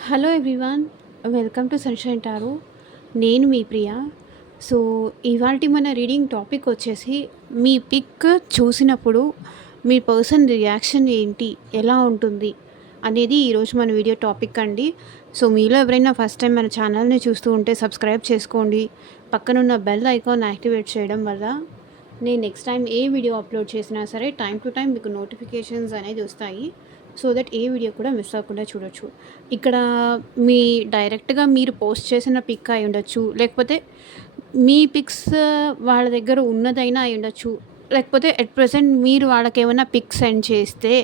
Hello everyone, welcome to sunshine tarot. నేను మీ ప్రియ. So, ఇవాల్టి మన రీడింగ్ టాపిక్ వచ్చేసి మీ పిక్ చూసినప్పుడు మీ పర్సన్ రియాక్షన్ ఏంటి? ఎలా ఉంటుంది? అనేది ఈరోజు మన వీడియో టాపిక్ అండి. సో, మీలో ఎవరైనా ఫస్ట్ టైం మన ఛానల్‌ని చూస్తూ ఉంటే సబ్స్క్రైబ్ చేసుకోండి. పక్కనున్న బెల్ ఐకాన్ యాక్టివేట్ చేయడం వల్ల నేను నెక్స్ట్ టైం ఏ వీడియో అప్లోడ్ చేసినా సరే టైం టు టైం మీకు నోటిఫికేషన్స్ అనేది వస్తాయి. సో దట్ ఏ వీడియో కూడా మిస్ అవ్వకుండా చూడొచ్చు. ఇక్కడ మీ డైరెక్ట్‌గా మీరు పోస్ట్ చేసిన పిక్ అయి ఉండొచ్చు. లేకపోతే మీ పిక్స్ వాళ్ళ దగ్గర ఉన్నదైనా అయి ఉండొచ్చు. లేకపోతే ఎట్ ప్రెజెంట్ మీరు వాళ్ళకేమైనా పిక్ సెండ్ చేస్తే,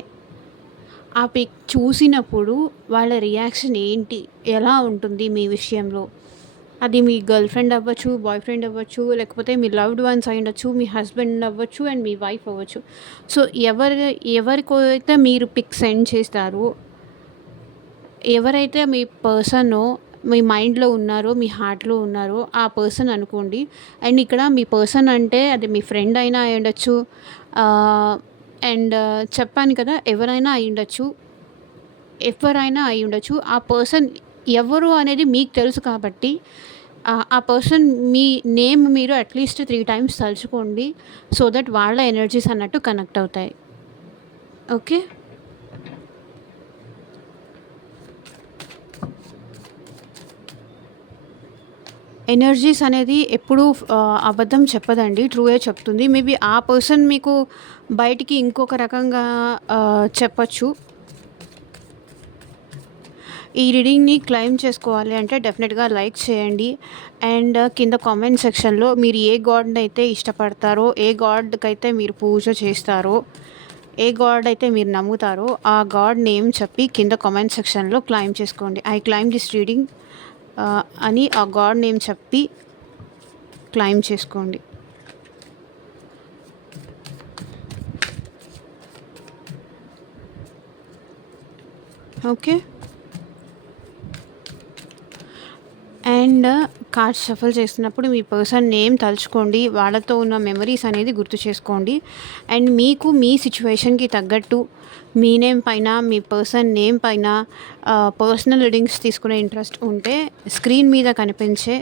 ఆ పిక్ చూసినప్పుడు వాళ్ళ రియాక్షన్ ఏంటి? ఎలా ఉంటుంది మీ విషయంలో? అది మీ గర్ల్ ఫ్రెండ్ అవ్వచ్చు, బాయ్ ఫ్రెండ్ అవ్వచ్చు, లేకపోతే మీ లవ్డ్ వన్స్ అయ్యుండొచ్చు, మీ హస్బెండ్ అవ్వచ్చు అండ్ మీ వైఫ్ అవ్వచ్చు. సో, ఎవరికైతే మీరు పిక్ సెండ్ చేస్తారో, ఎవరైతే మీ పర్సనో మీ మైండ్‌లో ఉన్నారో, మీ హార్ట్‌లో ఉన్నారో ఆ పర్సన్ అనుకోండి. అండ్ ఇక్కడ మీ పర్సన్ అంటే అది మీ ఫ్రెండ్ అయినా అయ్యుండొచ్చు. ఆహ్, అండ్ చెప్పాను కదా! ఎవరైనా అయ్యుండొచ్చు. ఎవరైనా అయ్యుండొచ్చు. ఆ పర్సన్ ఎవరు అనేది మీకు తెలుసు కాబట్టి, ఆ పర్సన్ మీ నేమ్ మీరు అట్‌లీస్ట్ 3 టైమ్స్ తలుచుకోండి. సో దట్ వాళ్ళ ఎనర్జీస్ అన్నట్టు కనెక్ట్ అవుతాయి. ఓకే. ఎనర్జీస్ అనేది ఎప్పుడూ అబద్ధం చెప్పదండి. ట్రూయే చెప్తుంది. మేబీ ఆ పర్సన్ మీకు బయటికి ఇంకొక రకంగా చెప్పొచ్చు. ఈ రీడింగ్‌ని క్లెయిమ్ చేసుకోవాలి అంటే డెఫినెట్‌గా లైక్ చేయండి. అండ్ కింద కామెంట్ సెక్షన్‌లో మీరు ఏ గాడ్‌నైతే ఇష్టపడతారో, ఏ గాడ్‌కైతే మీరు పూజ చేస్తారో, ఏ గాడ్ అయితే మీరు నమ్ముతారో ఆ గాడ్ నేమ్ చెప్పి కింద కామెంట్ సెక్షన్‌లో క్లెయిమ్ చేసుకోండి. ఐ క్లెయిమ్ దిస్ రీడింగ్ అని ఆ గాడ్ నేమ్ చెప్పి క్లెయిమ్ చేసుకోండి. ఓకే. అండ్ కార్డ్స్ షఫల్ చేస్తున్నప్పుడు మీ పర్సన్ నేమ్ తలుచుకోండి. వాళ్ళతో ఉన్న మెమరీస్ అనేది గుర్తు చేసుకోండి. అండ్ మీకు మీ సిచ్యువేషన్‌కి తగ్గట్టు మీ నేమ్ పైన, మీ పర్సన్ నేమ్ పైన పర్సనల్ రీడింగ్స్ తీసుకునే ఇంట్రెస్ట్ ఉంటే స్క్రీన్ మీద కనిపించే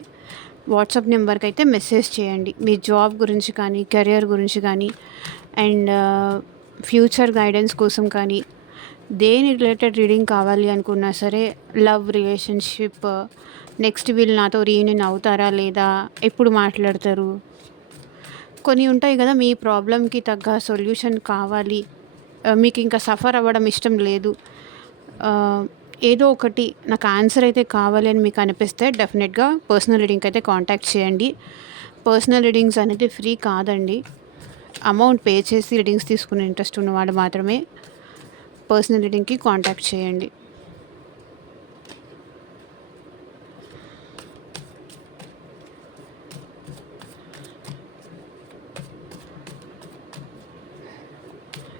వాట్సాప్ నెంబర్‌కి అయితే మెసేజ్ చేయండి. మీ జాబ్ గురించి కానీ, కెరియర్ గురించి కానీ అండ్ ఫ్యూచర్ గైడెన్స్ కోసం కానీ, దేని రిలేటెడ్ రీడింగ్ కావాలి అనుకున్నా సరే, లవ్, రిలేషన్‌షిప్, నెక్స్ట్ వీళ్ళు నాతో రీయూనియన్ అవుతారా లేదా? ఎప్పుడు మాట్లాడతారు? కొన్ని ఉంటాయి కదా! మీ ప్రాబ్లమ్‌కి తగ్గ సొల్యూషన్ కావాలి. మీకు ఇంకా సఫర్ అవ్వడం ఇష్టం లేదు. ఏదో ఒకటి నాకు ఆన్సర్ అయితే కావాలి అని మీకు అనిపిస్తే డెఫినెట్‌గా పర్సనల్ రీడింగ్‌కి అయితే కాంటాక్ట్ చేయండి. పర్సనల్ రీడింగ్స్ అనేది ఫ్రీ కాదండి. అమౌంట్ పే చేసి రీడింగ్స్ తీసుకునే ఇంట్రెస్ట్ ఉన్నవాళ్ళు మాత్రమే పర్సనల్ రీడింగ్‌కి కాంటాక్ట్ చేయండి.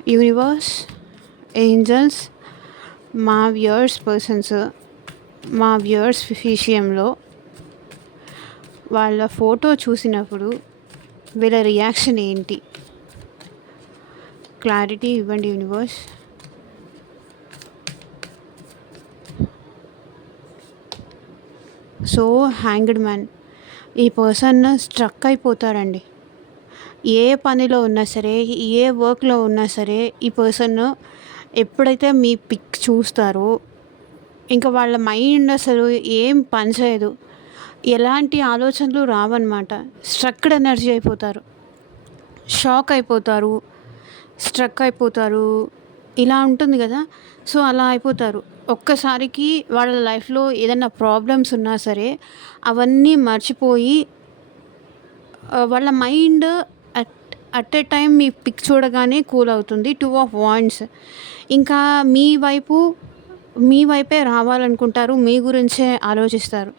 యూనివర్స్, ఏంజెల్స్, మా వ్యూయర్స్ విషయంలో వాళ్ళ ఫోటో చూసినప్పుడు వీళ్ళ రియాక్షన్ ఏంటి? క్లారిటీ ఇవ్వండి యూనివర్స్. So, hanged man. ఈ పర్సన్ స్ట్రక్ అయిపోతారండి. ఏ పనిలో ఉన్నా సరే, ఏ వర్క్‌లో ఉన్నా సరే, ఈ పర్సన్ ఎప్పుడైతే మీ పిక్ చూస్తారో ఇంకా వాళ్ళ మైండ్ అసలు ఏం పని చేయదు. ఎలాంటి ఆలోచనలు రావన్నమాట. స్ట్రక్డ్ ఎనర్జీ అయిపోతారు. షాక్ అయిపోతారు. స్ట్రక్ అయిపోతారు. ఇలా ఉంటుంది కదా! సో, అలా అయిపోతారు. ఒక్కసారికి వాళ్ళ లైఫ్‌లో ఏదైనా ప్రాబ్లమ్స్ ఉన్నా సరే, అవన్నీ మర్చిపోయి వాళ్ళ mind at at a time మీ పిక్ చూడగానే కూల్ అవుతుంది. 2 ఆఫ్ వాండ్స్. ఇంకా మీ వైపే రావాలనుకుంటారు. మీ గురించే ఆలోచిస్తారు.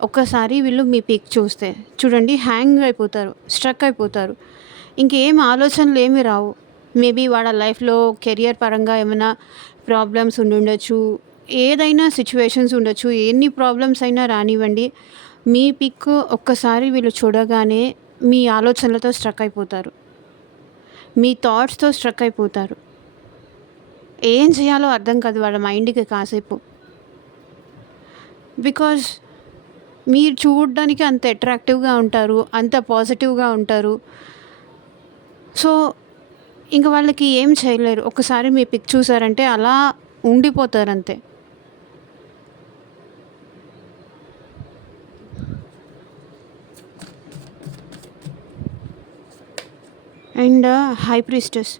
ఒక్కసారి వీళ్ళు మీ పిక్ చూస్తే చూడండి, హ్యాంగ్ అయిపోతారు. స్ట్రక్ అయిపోతారు. ఇంకేం ఆలోచనలు ఏమి రావు. మేబీ వాళ్ళ లైఫ్‌లో కెరియర్ పరంగా ఏమైనా ప్రాబ్లమ్స్ ఉండుండొచ్చు. ఏదైనా సిట్యుయేషన్స్ ఉండొచ్చు. ఎన్ని ప్రాబ్లమ్స్ అయినా రానివ్వండి. మీ పిక్ ఒక్కసారి వీళ్ళు చూడగానే మీ ఆలోచనలతో స్ట్రక్ అయిపోతారు. మీ థాట్స్‌తో స్ట్రక్ అయిపోతారు. ఏం చేయాలో అర్థం కాదు వాళ్ళ మైండ్‌కి కాసేపు. బికాజ్ మీరు చూడడానికి అంత అట్రాక్టివ్‌గా ఉంటారు. అంత పాజిటివ్‌గా ఉంటారు. సో, ఇంక వాళ్ళకి ఏం చేయలేరు. ఒక్కసారి మీ పిక్ చూసారంటే అలా ఉండిపోతారంతే. అండ్ హై ప్రీస్టెస్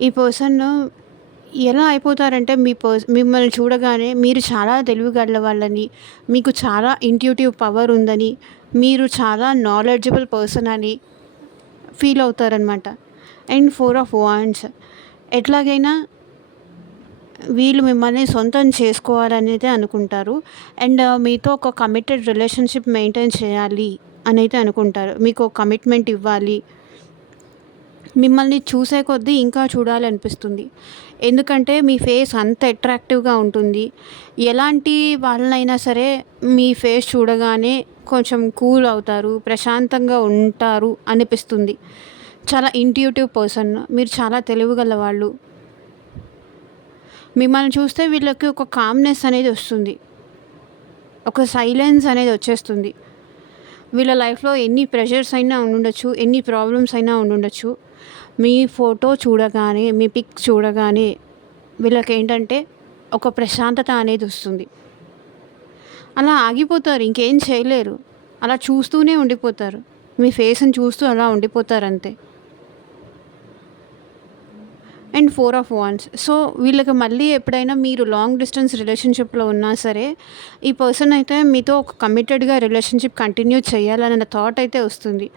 ఈ పర్సన్ ఎలా అయిపోతారంటే మిమ్మల్ని చూడగానే మీరు చాలా తెలివిగల వాళ్ళని, మీకు చాలా ఇంట్యూటివ్ పవర్ ఉందని, మీరు చాలా నాలెడ్జబుల్ పర్సన్ అని ఫీల్ అవుతారనమాట. అండ్ 4 ఆఫ్ వాండ్స్ ఎట్లాగైనా వీళ్ళు మిమ్మల్ని సొంతం చేసుకోవాలనైతే అనుకుంటారు. అండ్ మీతో ఒక కమిటెడ్ రిలేషన్‌షిప్ మెయింటైన్ చేయాలి అనైతే అనుకుంటారు. మీకు కమిట్మెంట్ ఇవ్వాలి. మిమ్మల్ని చూసే కొద్దీ ఇంకా చూడాలనిపిస్తుంది. ఎందుకంటే మీ ఫేస్ అంత అట్రాక్టివ్‌గా ఉంటుంది. ఎలాంటి వాళ్ళనైనా సరే మీ ఫేస్ చూడగానే కొంచెం కూల్ అవుతారు. ప్రశాంతంగా ఉంటారు అనిపిస్తుంది. చాలా ఇంట్యూటివ్ పర్సన్. మీరు చాలా తెలివిగల వాళ్ళు. మిమ్మల్ని చూస్తే వీళ్ళకి ఒక కామ్‌నెస్ అనేది వస్తుంది. ఒక సైలెన్స్ అనేది వచ్చేస్తుంది. వీళ్ళ లైఫ్‌లో ఎన్ని ప్రెషర్స్ అయినా ఉండుండొచ్చు. ఎన్ని ప్రాబ్లమ్స్ అయినా ఉండుండొచ్చు. మీ ఫోటో చూడగానే, మీ పిక్ చూడగానే వీళ్ళకేంటంటే ఒక ప్రశాంతత అనేది వస్తుంది. అలా ఆగిపోతారు. ఇంకేం చేయలేరు. అలా చూస్తూనే ఉండిపోతారు. మీ ఫేస్‌ని చూస్తూ అలా ఉండిపోతారంతే. And 4 of wands. సో, వీళ్ళకి మళ్ళీ ఎప్పుడైనా మీరు లాంగ్ డిస్టెన్స్ రిలేషన్‌షిప్‌లో ఉన్నా సరే, ఈ పర్సన్ అయితే మీతో ఒక కమిటెడ్‌గా రిలేషన్‌షిప్ కంటిన్యూ చేయాలన్న థాట్ అయితే వస్తుంది.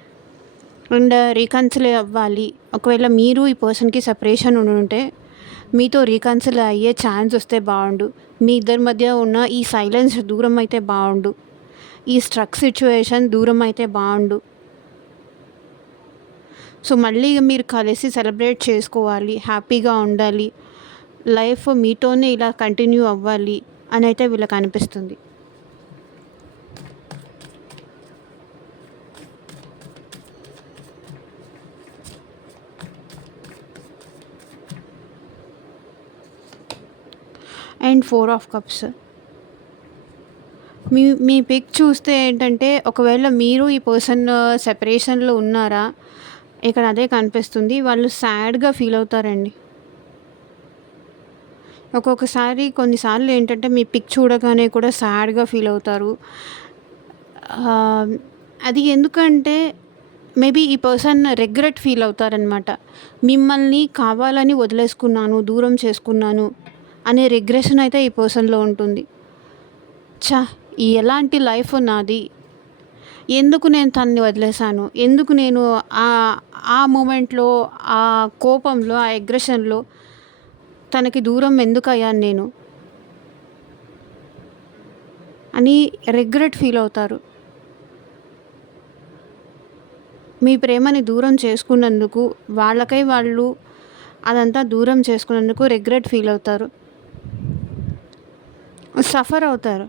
అండ్ రీకన్సిల్ అవ్వాలి. ఒకవేళ మీరు ఈ పర్సన్‌కి సెపరేషన్ ఉండుంటే, మీతో రీకన్సిల్ అయ్యే ఛాన్స్ వస్తే బావుండు. మీ ఇద్దరి మధ్య ఉన్న ఈ సైలెన్స్ దూరం అయితే బావుండు. ఈ స్ట్రక్ సిట్యుయేషన్ దూరం అయితే బావుండు. సో, మళ్ళీ మీరు కలిసి సెలబ్రేట్ చేసుకోవాలి. హ్యాపీగా ఉండాలి. లైఫ్ మీతోనే ఇలా కంటిన్యూ అవ్వాలి అనైతే వీళ్ళకనిపిస్తుంది. And 4 of cups. మీ మీ పిక్ చూస్తే ఏంటంటే, ఒకవేళ మీరు ఈ పర్సన్ సెపరేషన్‌లో ఉన్నారా? ఇక్కడ అదే కనిపిస్తుంది. వాళ్ళు సాడ్‌గా ఫీల్ అవుతారండి. ఒక్కొక్కసారి కొన్నిసార్లు ఏంటంటే, మీ పిక్ చూడగానే కూడా సాడ్‌గా ఫీల్ అవుతారు. ఆహ్, అది ఎందుకంటే మేబీ ఈ పర్సన్ రిగ్రెట్ ఫీల్ అవుతారనమాట. మిమ్మల్ని కావాలని వదిలేసుకున్నాను, దూరం చేసుకున్నాను అనే రిగ్రెషన్ అయితే ఈ పర్సన్‌లో ఉంటుంది. ఛ! ఎలాంటి లైఫ్ నాది. ఎందుకు నేను తనని వదిలేసాను? ఎందుకు నేను ఆ మూమెంట్‌లో, ఆ కోపంలో, ఆ అగ్రెషన్‌లో తనకి దూరం ఎందుకయ్యాను నేను అని రిగ్రెట్ ఫీల్ అవుతారు. మీ ప్రేమని దూరం చేసుకున్నందుకు, వాళ్ళకై వాళ్ళు అదంతా దూరం చేసుకున్నందుకు రిగ్రెట్ ఫీల్ అవుతారు. సఫర్ అవుతారు.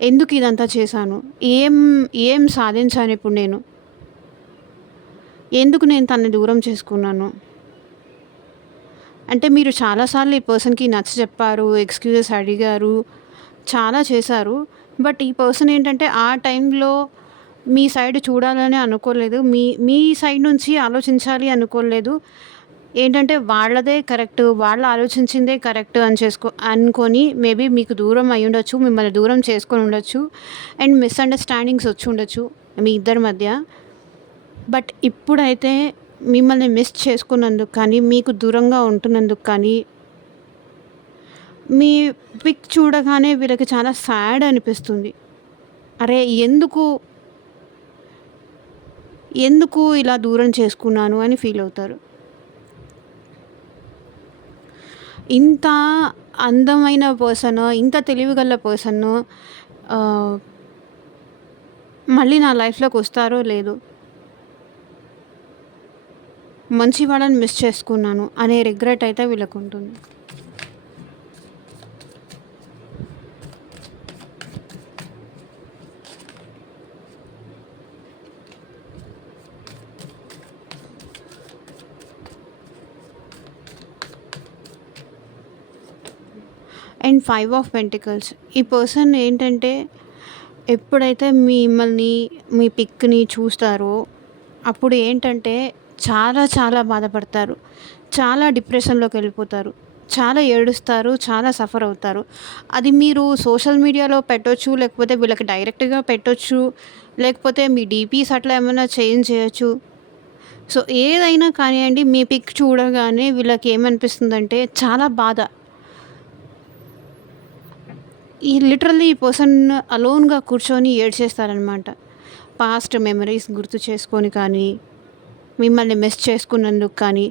ఎందుకు ఇదంతా చేశాను? ఏం ఏం సాధించాను ఇప్పుడు నేను? ఎందుకు నేను తనని దూరం చేసుకున్నాను? అంటే మీరు చాలా సార్లు ఈ పర్సన్‌కి నచ్చచెప్పారు, ఎక్స్‌క్యూజెస్ అడిగారు, చాలా చేశారు. బట్ ఈ పర్సన్ ఏంటంటే ఆ టైంలో మీ సైడ్ చూడాలని అనుకోలేదు. మీ మీ సైడ్ నుంచి ఆలోచించాలి అనుకోలేదు. ఏంటంటే వాళ్ళదే కరెక్ట్, వాళ్ళు ఆలోచించిందే కరెక్ట్ అని అనుకోని మేబీ మీకు దూరం అయ్యుండొచ్చు. మిమ్మల్ని దూరం చేసుకొని ఉండొచ్చు. అండ్ మిస్‌అండర్‌స్టాండింగ్స్ వచ్చుండొచ్చు మీ ఇద్దరి మధ్య. బట్ ఇప్పుడైతే మిమ్మల్ని మిస్ చేసుకున్నందుకు కానీ, మీకు దూరంగా ఉంటున్నందుకు కానీ, మీ పిక్ చూడగానే వీళ్ళకి చాలా సాడ్ అనిపిస్తుంది. అరే! ఎందుకు ఇలా దూరం చేసుకున్నాను అని ఫీల్ అవుతారు. ఇంత అందమైన పర్సన్, ఇంత తెలివిగల పర్సన్ ఆహ్, మళ్ళీ నా లైఫ్‌లోకి వస్తారో లేదో, మంచి వాళ్ళని మిస్ చేసుకున్నాను అనే రిగ్రెట్ అయితే వీళ్ళకుంటుంది. And 5 of pentacles. ఈ పర్సన్ ఏంటంటే ఎప్పుడైతే మిమ్మల్ని మీ పిక్‌ని చూస్తారో అప్పుడు ఏంటంటే చాలా చాలా బాధపడతారు. చాలా డిప్రెషన్‌లోకెళ్ళిపోతారు. చాలా ఏడుస్తారు. చాలా సఫర్ అవుతారు. అది మీరు సోషల్ మీడియాలో పెట్టొచ్చు. లేకపోతే వీళ్ళకి డైరెక్ట్‌గా పెట్టొచ్చు. లేకపోతే మీ డీపీస్ అట్లా ఏమన్నా చేంజ్ చేయొచ్చు. సో, ఏదైనా కానియండి మీ పిక్ చూడగానే వీళ్ళకేమనిపిస్తుందంటే చాలా బాధ. లిటరల్లీ ఈ పర్సన్ అలోన్‌గా కూర్చొని ఏడ్చేస్తారనమాట. పాస్ట్ మెమరీస్ గుర్తు చేసుకొని కానీ, మిమ్మల్ని మిస్ చేసుకున్నందుకు కానీ,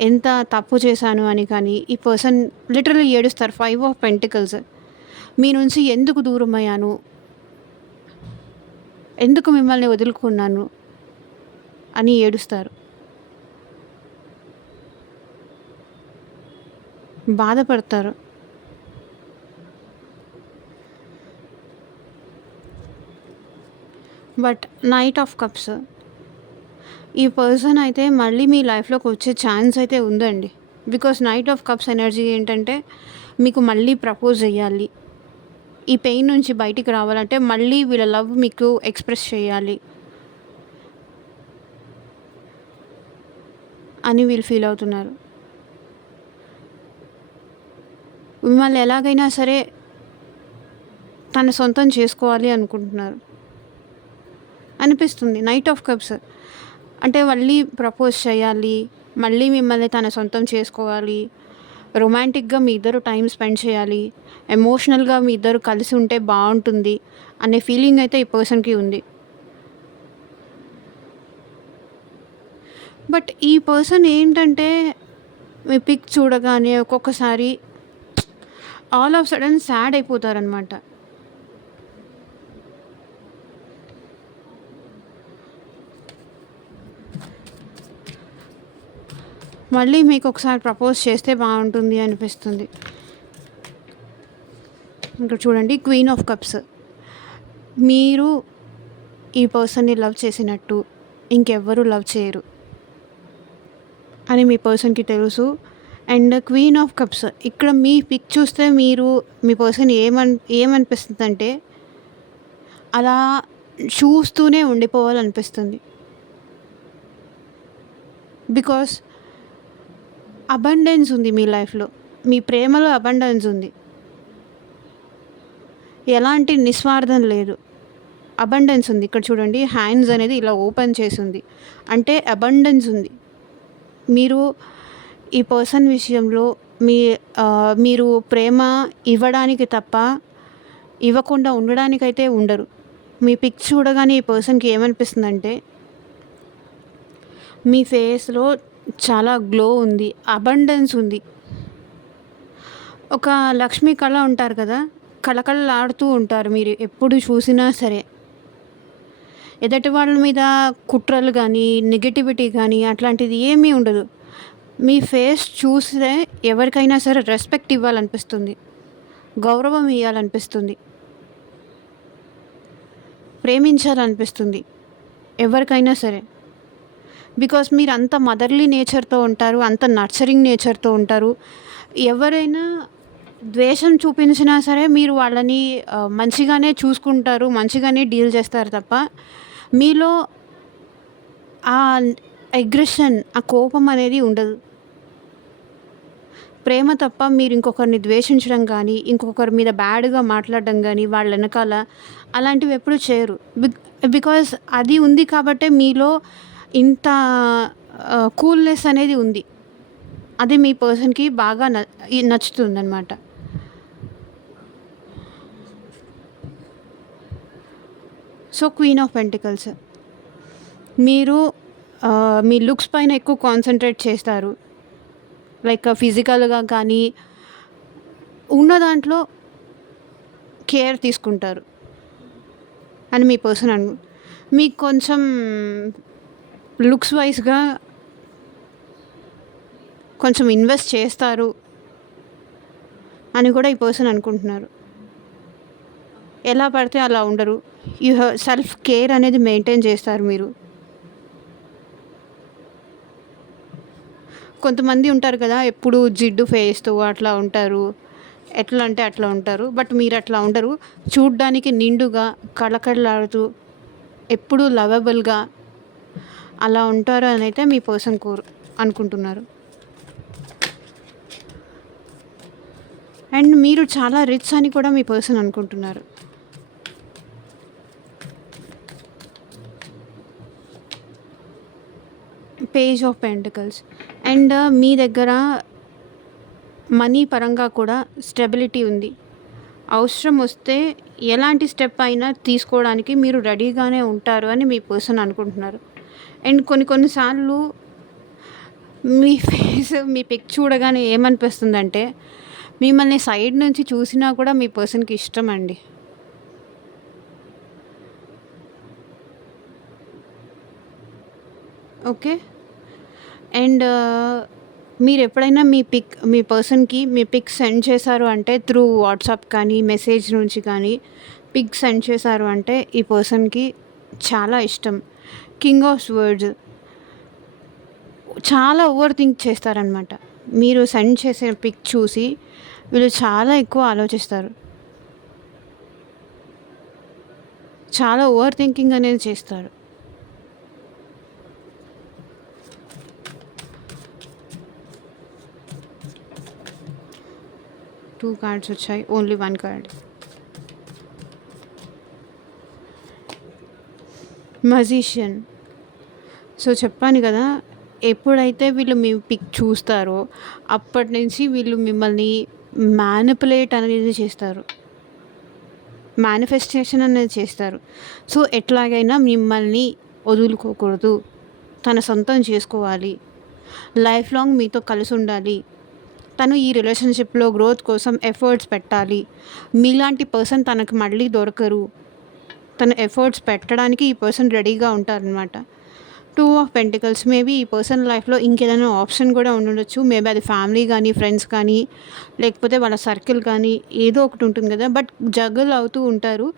ఎంత తప్పు చేశాను అని కానీ, ఈ పర్సన్ లిటరల్లీ ఏడుస్తారు. 5 ఆఫ్ పెంటికల్స్. మీ నుంచి ఎందుకు దూరమయ్యాను? ఎందుకు మిమ్మల్ని వదులుకున్నాను? అని ఏడుస్తారు. బాధపడతారు. But knight of cups. ఈ పర్సన్ అయితే మళ్ళీ మీ లైఫ్‌లోకి వచ్చే ఛాన్స్ అయితే ఉందండి. Because knight of cups energy ఏంటంటే మీకు మళ్ళీ ప్రపోజ్ చేయాలి. ఈ పెయిన్ నుంచి బయటికి రావాలంటే మళ్ళీ వీళ్ళ లవ్ మీకు ఎక్స్‌ప్రెస్ చేయాలి అని వీళ్ళు ఫీల్ అవుతున్నారు. మిమ్మల్ని ఎలాగైనా సరే తన సొంతం చేసుకోవాలి అనుకుంటున్నారు. అనిపిస్తుంది నైట్ ఆఫ్ కప్స్. అంటే మళ్ళీ ప్రపోజ్ చేయాలి. మళ్ళీ మిమ్మల్ని తన సొంతం చేసుకోవాలి. రొమాంటిక్‌గా మీ ఇద్దరు టైమ్ స్పెండ్ చేయాలి. ఎమోషనల్‌గా మీ ఇద్దరు కలిసి ఉంటే బావుంటుంది అనే ఫీలింగ్ అయితే ఈ పర్సన్‌కి ఉంది. బట్ ఈ పర్సన్ ఏంటంటే మీ పిక్ చూడగానే ఒక్కొక్కసారి ఆల్ ఆఫ్ సడన్ సాడ్ అయిపోతారనమాట. మళ్ళీ మీకు ఒకసారి ప్రపోజ్ చేస్తే బాగుంటుంది అనిపిస్తుంది. ఇక్కడ చూడండి క్వీన్ ఆఫ్ కప్స్. మీరు ఈ పర్సన్ని లవ్ చేసినట్టు ఇంకెవ్వరూ లవ్ చేయరు అని మీ పర్సన్‌కి తెలుసు. అండ్ క్వీన్ ఆఫ్ కప్స్ ఇక్కడ మీ పిక్ చూస్తే మీ పర్సన్ ఏమనిపిస్తుందంటే అలా చూస్తూనే ఉండిపోవాలనిపిస్తుంది. బికాస్ అబండెన్స్ ఉంది మీ లైఫ్‌లో. మీ ప్రేమలో అబండెన్స్ ఉంది. ఎలాంటి నిస్వార్థం లేదు. అబండెన్స్ ఉంది. ఇక్కడ చూడండి హ్యాండ్స్ అనేది ఇలా ఓపెన్ చేసుంది. అంటే అబండెన్స్ ఉంది. మీరు ఈ పర్సన్ విషయంలో మీరు ప్రేమ ఇవ్వడానికి తప్ప ఇవ్వకుండా ఉండడానికైతే ఉండరు. మీ పిక్ చూడగానే ఈ పర్సన్‌కి ఏమనిపిస్తుందంటే మీ ఫేస్‌లో చాలా గ్లో ఉంది. అబండెన్స్ ఉంది. ఒక లక్ష్మి కళ ఉంటారు కదా! కళకళలాడుతూ ఉంటారు మీరు ఎప్పుడు చూసినా సరే. ఎదుటి వాళ్ళ మీద కుట్రలు గానీ, నెగటివిటీ గానీ అట్లాంటిది ఏమీ ఉండదు. మీ ఫేస్ చూస్తే ఎవరికైనా సరే రెస్పెక్ట్ ఇవ్వాలనిపిస్తుంది. గౌరవం ఇయ్యాలనిపిస్తుంది. ప్రేమించాలనిపిస్తుంది. ఎవరికైనా సరే. బికాస్ మీరు అంత మదర్లీ నేచర్‌తో ఉంటారు. అంత నర్చరింగ్ నేచర్‌తో ఉంటారు. ఎవరైనా ద్వేషం చూపించినా సరే మీరు వాళ్ళని మంచిగానే చూసుకుంటారు. మంచిగానే డీల్ చేస్తారు తప్ప మీలో ఆ అగ్రెషన్, ఆ కోపం అనేది ఉండదు. ప్రేమ తప్ప మీరు ఇంకొకరిని ద్వేషించడం కానీ, ఇంకొకరి మీద బ్యాడ్‌గా మాట్లాడడం గానీ, వాళ్ళ వెనకాల అలాంటివి ఎప్పుడూ చేయరు. బికాస్ అది ఉంది కాబట్టే మీలో ఇంత కూల్‌నెస్ అనేది ఉంది. అది మీ పర్సన్‌కి బాగా నచ్చుతుందనమాట. So, queen of pentacles. మీరు మీ లుక్స్ పైన ఎక్కువ కాన్సంట్రేట్ చేస్తారు. లైక్ ఫిజికల్‌గా కానీ, ఉన్న దాంట్లో కేర్ తీసుకుంటారు అని మీ పర్సన్ మీకు కొంచెం లుక్స్ వైస్‌గా కొంచెం ఇన్వెస్ట్ చేస్తారు అని కూడా ఈ పర్సన్ అనుకుంటున్నారు. ఎలా పడితే అలా ఉండరు. సెల్ఫ్ కేర్ అనేది మెయింటైన్ చేస్తారు మీరు. కొంతమంది ఉంటారు కదా! ఎప్పుడు జిడ్డు ఫేస్‌తో అట్లా ఉంటారు. ఎట్లా అంటే అట్లా ఉంటారు. బట్ మీరు అట్లా ఉండరు. చూడ్డానికి నిండుగా, కళకళలాడుతూ, ఎప్పుడూ లవబుల్‌గా అలా ఉంటారు అనైతే మీ పర్సన్ అనుకుంటున్నారు. అండ్ మీరు చాలా రిచ్ అని కూడా మీ పర్సన్ అనుకుంటున్నారు. Page of pentacles. అండ్ మీ దగ్గర మనీ పరంగా కూడా స్టెబిలిటీ ఉంది. అవసరం వస్తే ఎలాంటి స్టెప్ అయినా తీసుకోవడానికి మీరు రెడీగానే ఉంటారు అని మీ పర్సన్ అనుకుంటున్నారు. అండ్ కొన్ని సార్లు మీ ఫేస్, మీ పిక్ చూడగానే ఏమనిపిస్తుందంటే, మిమ్మల్ని సైడ్ నుంచి చూసినా కూడా మీ పర్సన్‌కి ఇష్టమండి. ఓకే. అండ్ మీరెప్పుడైనా మీ పర్సన్‌కి మీ పిక్ సెండ్ చేశారు అంటే త్రూ వాట్సాప్ కానీ, మెసేజ్ నుంచి కానీ పిక్ సెండ్ చేశారు అంటే ఈ పర్సన్‌కి చాలా ఇష్టం. King of words. చాలా ఓవర్ థింక్ చేస్తారనమాట. మీరు సెండ్ చేసే పిక్ చూసి వీళ్ళు చాలా ఎక్కువ ఆలోచిస్తారు. చాలా ఓవర్ థింకింగ్ అనేది చేస్తారు. టూ కార్డ్స్ వచ్చాయి. Only 1 card. మజీషియన్. సో చెప్పాను కదా, ఎప్పుడైతే వీళ్ళు మీ పిక్ చూస్తారో అప్పటి నుంచి వీళ్ళు మిమ్మల్ని మ్యానిపులేట్ అనేది చేస్తారు. మేనిఫెస్టేషన్ అనేది చేస్తారు. సో ఎట్లాగైనా మిమ్మల్ని వదులుకోకూడదు, తన సొంతం చేసుకోవాలి, లైఫ్ లాంగ్ మీతో కలిసి ఉండాలి, తను ఈ రిలేషన్షిప్లో గ్రోత్ కోసం ఎఫర్ట్స్ పెట్టాలి. మీలాంటి పర్సన్ తనకు మళ్ళీ దొరకరు. తను ఎఫర్ట్స్ పెట్టడానికి ఈ పర్సన్ రెడీగా ఉంటారనమాట. 2 ఆఫ్ పెంటికల్స్. మేబీ ఈ పర్సన్ లైఫ్లో ఇంకేదైనా ఆప్షన్ కూడా ఉండొచ్చు. మేబీ అది ఫ్యామిలీ కానీ, ఫ్రెండ్స్ కానీ, లేకపోతే వాళ్ళ సర్కిల్ కానీ, ఏదో ఒకటి ఉంటుంది కదా. బట్ జగల్ అవుతూ ఉంటారు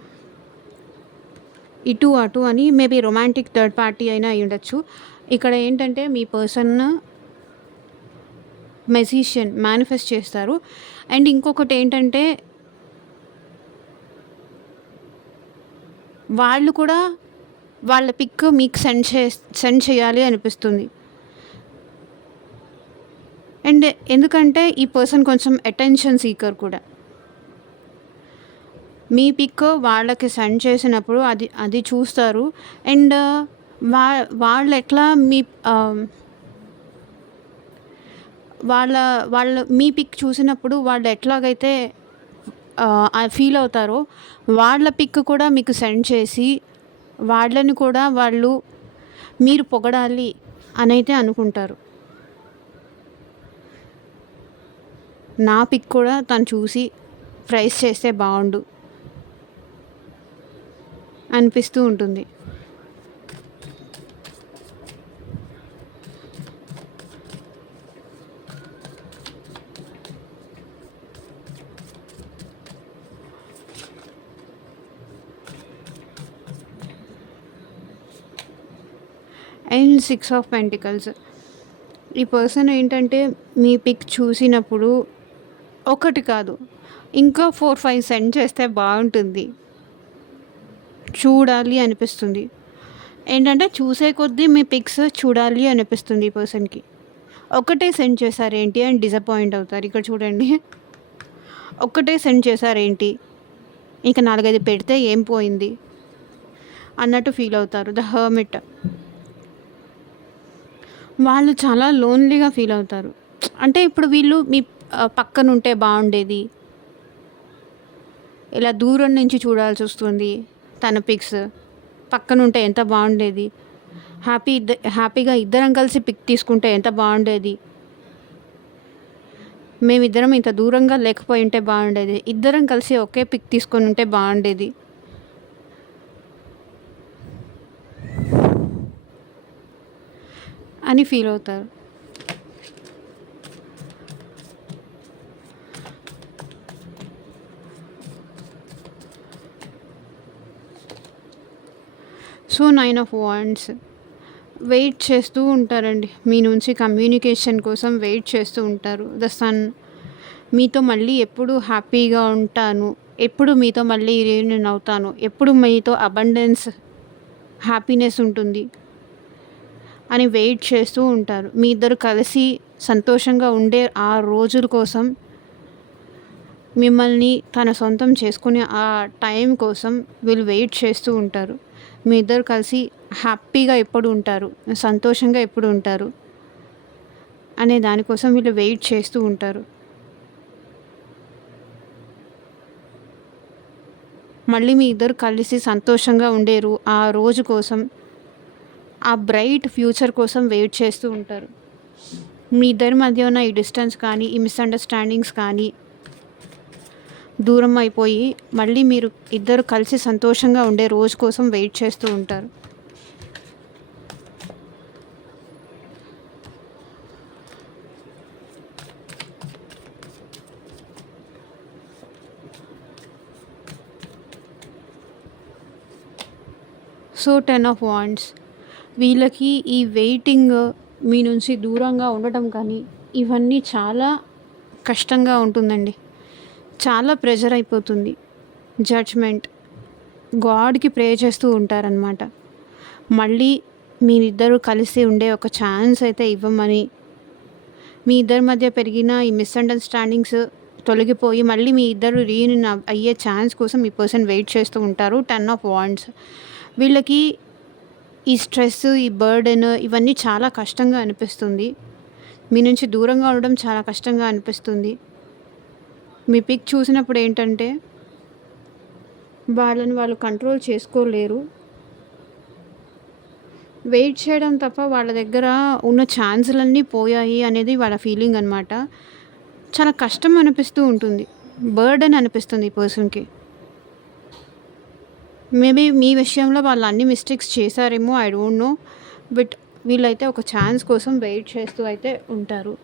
ఇటు అటు అని. మేబీ రొమాంటిక్ థర్డ్ పార్టీ అయినా అయి ఉండొచ్చు. ఇక్కడ ఏంటంటే మీ పర్సన్ మెజిషియన్ మేనిఫెస్ట్ చేస్తారు. అండ్ ఇంకొకటి ఏంటంటే వాళ్ళు కూడా వాళ్ళ పిక్ మీకు సెండ్ చేయాలి అనిపిస్తుంది. అండ్ ఎందుకంటే ఈ పర్సన్ కొంచెం అటెన్షన్ సీకర్ కూడా. మీ పిక్ వాళ్ళకి సెండ్ చేసినప్పుడు అది చూస్తారు. అండ్ వాళ్ళు ఎట్లా వాళ్ళు మీ పిక్ చూసినప్పుడు వాళ్ళు ఎట్లాగైతే ఫీల్ అవుతారో వాళ్ళ పిక్ కూడా మీకు సెండ్ చేసి వాళ్ళని కూడా మీరు పొగడాలి అనైతే అనుకుంటారు. నా పిక్ కూడా తను చూసి ప్రైజ్ చేస్తే బాగుండు అనిపిస్తూ ఉంటుంది. And 6 of pentacles. ఈ పర్సన్ ఏంటంటే మీ పిక్ చూసినప్పుడు ఒకటి కాదు, ఇంకా 4-5 సెండ్ చేస్తే బాగుంటుంది, చూడాలి అనిపిస్తుంది. ఏంటంటే చూసే కొద్దీ మీ పిక్స్ చూడాలి అనిపిస్తుంది ఈ పర్సన్కి. ఒకటే సెండ్ చేశారేంటి అని డిసప్పాయింట్ అవుతారు. ఇక్కడ చూడండి, ఒక్కటే సెండ్ చేశారేంటి, ఇంకా 4-5 పెడితే ఏం పోయింది అన్నట్టు ఫీల్ అవుతారు. The hermit. వాళ్ళు చాలా లోన్లీగా ఫీల్ అవుతారు. అంటే ఇప్పుడు వీళ్ళు మీ పక్కన ఉంటే బాగుండేది, ఇలా దూరం నుంచి చూడాల్సి వస్తుంది. తన పిక్స్ పక్కన ఉంటే ఎంత బాగుండేది, హ్యాపీగా ఇద్దరం కలిసి పిక్ తీసుకుంటే ఎంత బాగుండేది, మేమిద్దరం ఇంత దూరంగా లేకపోయి ఉంటే బాగుండేది, ఇద్దరం కలిసి ఒకే పిక్ తీసుకొని ఉంటే బాగుండేది అని ఫీల్ అవుతారు. So 9 of wands. వెయిట్ చేస్తూ ఉంటారండి, మీ నుంచి కమ్యూనికేషన్ కోసం వెయిట్ చేస్తూ ఉంటారు. The sun. మీతో మళ్ళీ ఎప్పుడు హ్యాపీగా ఉంటాను, ఎప్పుడు మీతో మళ్ళీ రీయూనియన్ అవుతాను, ఎప్పుడు మీతో అబండెన్స్, హ్యాపీనెస్ ఉంటుంది అని వెయిట్ చేస్తూ ఉంటారు. మీ ఇద్దరు కలిసి సంతోషంగా ఉండే ఆ రోజుల కోసం, మిమ్మల్ని తన సొంతం చేసుకునే ఆ టైం కోసం వీళ్ళు వెయిట్ చేస్తూ ఉంటారు. మీ ఇద్దరు కలిసి హ్యాపీగా ఎప్పుడు ఉంటారు, సంతోషంగా ఎప్పుడు ఉంటారు అనే దానికోసం వీళ్ళు వెయిట్ చేస్తూ ఉంటారు. మళ్ళీ మీ ఇద్దరు కలిసి సంతోషంగా ఉండేరు ఆ రోజు కోసం, ఆ బ్రైట్ ఫ్యూచర్ కోసం వెయిట్ చేస్తూ ఉంటారు. మీ ఇద్దరి మధ్య ఉన్న ఈ డిస్టెన్స్ కానీ, ఈ మిస్అండర్స్టాండింగ్స్ కానీ దూరం అయిపోయి మళ్ళీ మీరు ఇద్దరు కలిసి సంతోషంగా ఉండే రోజు కోసం వెయిట్ చేస్తూ ఉంటారు. సో 10 ఆఫ్ వాండ్స్ వీళ్ళకి ఈ వెయిటింగ్, మీ నుంచి దూరంగా ఉండటం కానీ ఇవన్నీ చాలా కష్టంగా ఉంటుందండి. చాలా ప్రెషర్ అయిపోతుంది. జడ్జ్మెంట్, గాడ్కి ప్రే చేస్తూ ఉంటారనమాట. మళ్ళీ మీరిద్దరూ కలిసి ఉండే ఒక ఛాన్స్ అయితే ఇవ్వమని, మీ ఇద్దరి మధ్య పెరిగిన ఈ మిస్అండర్స్టాండింగ్స్ తొలగిపోయి మళ్ళీ మీ ఇద్దరు రీయూనియన్ అయ్యే ఛాన్స్ కోసం ఈ పర్సన్ వెయిట్ చేస్తూ ఉంటారు. 10 ఆఫ్ వాండ్స్ వీళ్ళకి ఈ స్ట్రెస్, ఈ బర్డెన్ ఇవన్నీ చాలా కష్టంగా అనిపిస్తుంది. మీ నుంచి దూరంగా ఉండడం చాలా కష్టంగా అనిపిస్తుంది. మీ పిక్ చూసినప్పుడు ఏంటంటే వాళ్ళని వాళ్ళు కంట్రోల్ చేసుకోలేరు. వెయిట్ చేయడం తప్ప వాళ్ళ దగ్గర ఉన్న ఛాన్సులన్నీ పోయాయి అనేది వాళ్ళ ఫీలింగ్ అనమాట. చాలా కష్టం అనిపిస్తూ ఉంటుంది, బర్డెన్ అనిపిస్తుంది ఈ పర్సన్కి. మేబీ మీ విషయంలో వాళ్ళు అన్ని మిస్టేక్స్ చేశారేమో, ఐ డోంట్ నో. బట్ వీళ్ళైతే ఒక ఛాన్స్ కోసం వెయిట్ చేస్తూ అయితే ఉంటారు.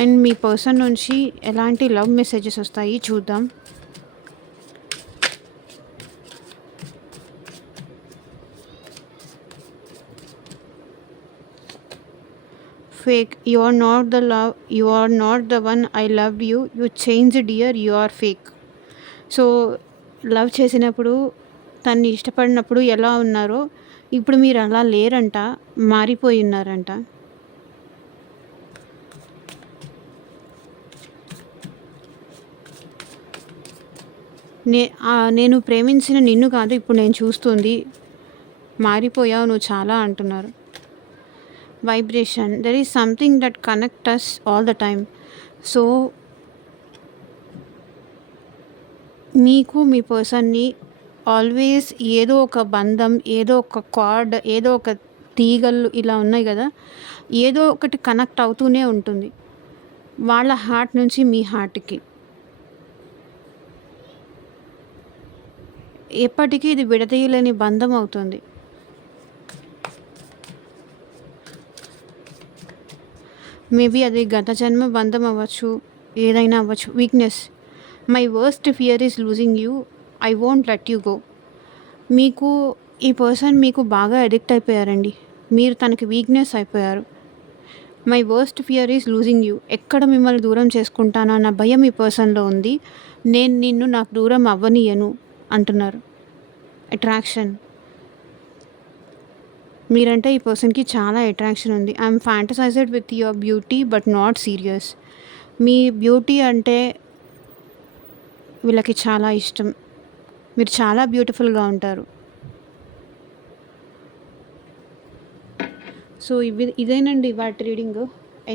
అండ్ మీ పర్సన్ నుంచి ఎలాంటి లవ్ మెసేజెస్ వస్తాయి చూద్దాం. Fake, you are not the love, you are not the one I loved you, you changed dear, you are fake. So love చేసినప్పుడు, తన్ని ఇష్టపడినప్పుడు ఎలా ఉన్నారో ఇప్పుడు మీరు అలా లేరంట, మారిపోయి ఉన్నారంట. నేను ప్రేమించిన నిన్ను కాదు ఇప్పుడు నేను చూస్తుంది, మారిపోయావు నువ్వు చాలా అంటున్నారు. Vibration, there is something that connect us all the time. So మీకు మీ పర్సన్ని ఆల్వేస్ ఏదో ఒక బంధం, ఏదో ఒక కార్డ్, ఏదో ఒక తీగలు ఇలా ఉన్నాయి కదా, ఏదో ఒకటి కనెక్ట్ అవుతూనే ఉంటుంది వాళ్ళ హార్ట్ నుంచి మీ హార్ట్కి. ఎప్పటికీ ఇది విడదీయలేని బంధం అవుతుంది. మేబీ అది గత జన్మ బంధం అవ్వచ్చు, ఏదైనా అవ్వచ్చు. Weakness, my worst fear is losing you, I won't let you go. మీకు ఈ పర్సన్ మీకు బాగా అడిక్ట్ అయిపోయారండి, మీరు తనకి వీక్నెస్ అయిపోయారు. My worst fear is losing you, ఎక్కడ మిమ్మల్ని దూరం చేసుకుంటానా అన్న భయం ఈ పర్సన్లో ఉంది. నేను నిన్ను నాకు దూరం అవ్వనీయను అంటున్నారు. అట్రాక్షన్, మీరంటే ఈ పర్సన్కి చాలా అట్రాక్షన్ ఉంది. I'm fantasized with your beauty but not serious. మీ బ్యూటీ అంటే వీళ్ళకి చాలా ఇష్టం, మీరు చాలా బ్యూటిఫుల్గా ఉంటారు. సో ఇదేనండి వాటి రీడింగ్.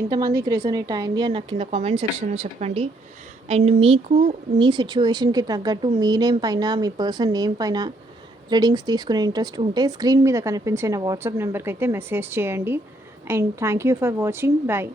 ఎంతమందికి రెజొనేట్ అయింది అని నాకు కింద కామెంట్ సెక్షన్లో చెప్పండి. అండ్ మీకు మీ సిచ్యువేషన్కి తగ్గట్టు మీ నేమ్ పైన, మీ పర్సన్ నేమ్ పైన రీడింగ్స్ తీసుకునే ఇంట్రెస్ట్ ఉంటే స్క్రీన్ మీద కనిపించే నా వాట్సాప్ నెంబర్కి అయితే మెసేజ్ చేయండి. And thank you for watching. Bye.